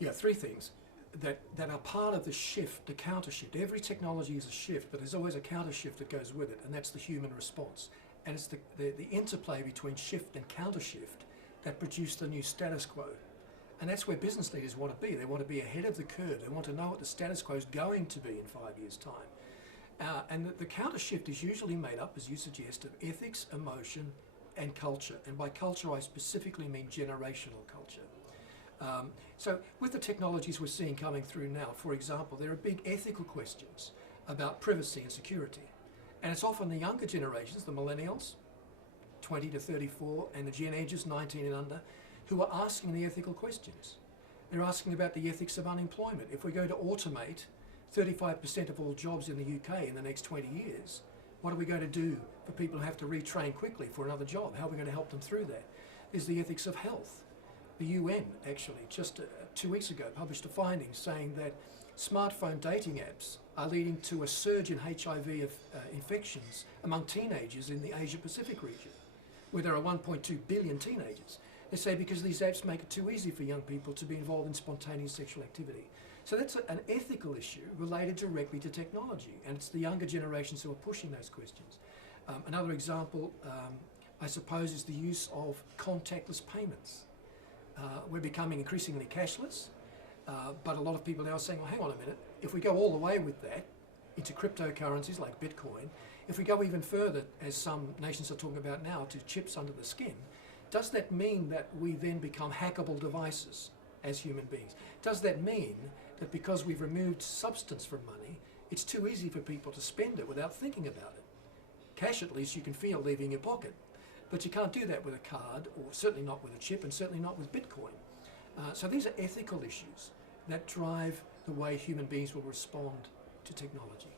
Yeah, three things that are part of the shift, the counter shift. Every technology is a shift, but there's always a counter shift that goes with it, and that's the human response. And it's the interplay between shift and counter shift that produce the new status quo. And that's where business leaders want to be. They want to be ahead of the curve. They want to know what the status quo is going to be in 5 years' time. And the counter shift is usually made up, as you suggest, of ethics, emotion, and culture. And by culture, I specifically mean generational culture. So with the technologies we're seeing coming through now, for example, there are big ethical questions about privacy and security. And it's often the younger generations, the millennials, 20 to 34, and the Gen Edges, 19 and under, who are asking the ethical questions. They're asking about the ethics of unemployment. If we're going to automate 35% of all jobs in the UK in the next 20 years, what are we going to do for people who have to retrain quickly for another job? How are we going to help them through that? There's the ethics of health. The UN actually just 2 weeks ago published a finding saying that smartphone dating apps are leading to a surge in HIV infections among teenagers in the Asia Pacific region, where there are 1.2 billion teenagers. They say because these apps make it too easy for young people to be involved in spontaneous sexual activity. So that's an ethical issue related directly to technology, and it's the younger generations who are pushing those questions. Another example, I suppose, is the use of contactless payments. We're becoming increasingly cashless, but a lot of people now are saying, well, hang on a minute, if we go all the way with that into cryptocurrencies like Bitcoin, if we go even further, as some nations are talking about now, to chips under the skin, does that mean that we then become hackable devices as human beings? Does that mean that because we've removed substance from money, it's too easy for people to spend it without thinking about it? Cash, at least, you can feel leaving your pocket. But you can't do that with a card, or certainly not with a chip, and certainly not with Bitcoin. So these are ethical issues that drive the way human beings will respond to technology.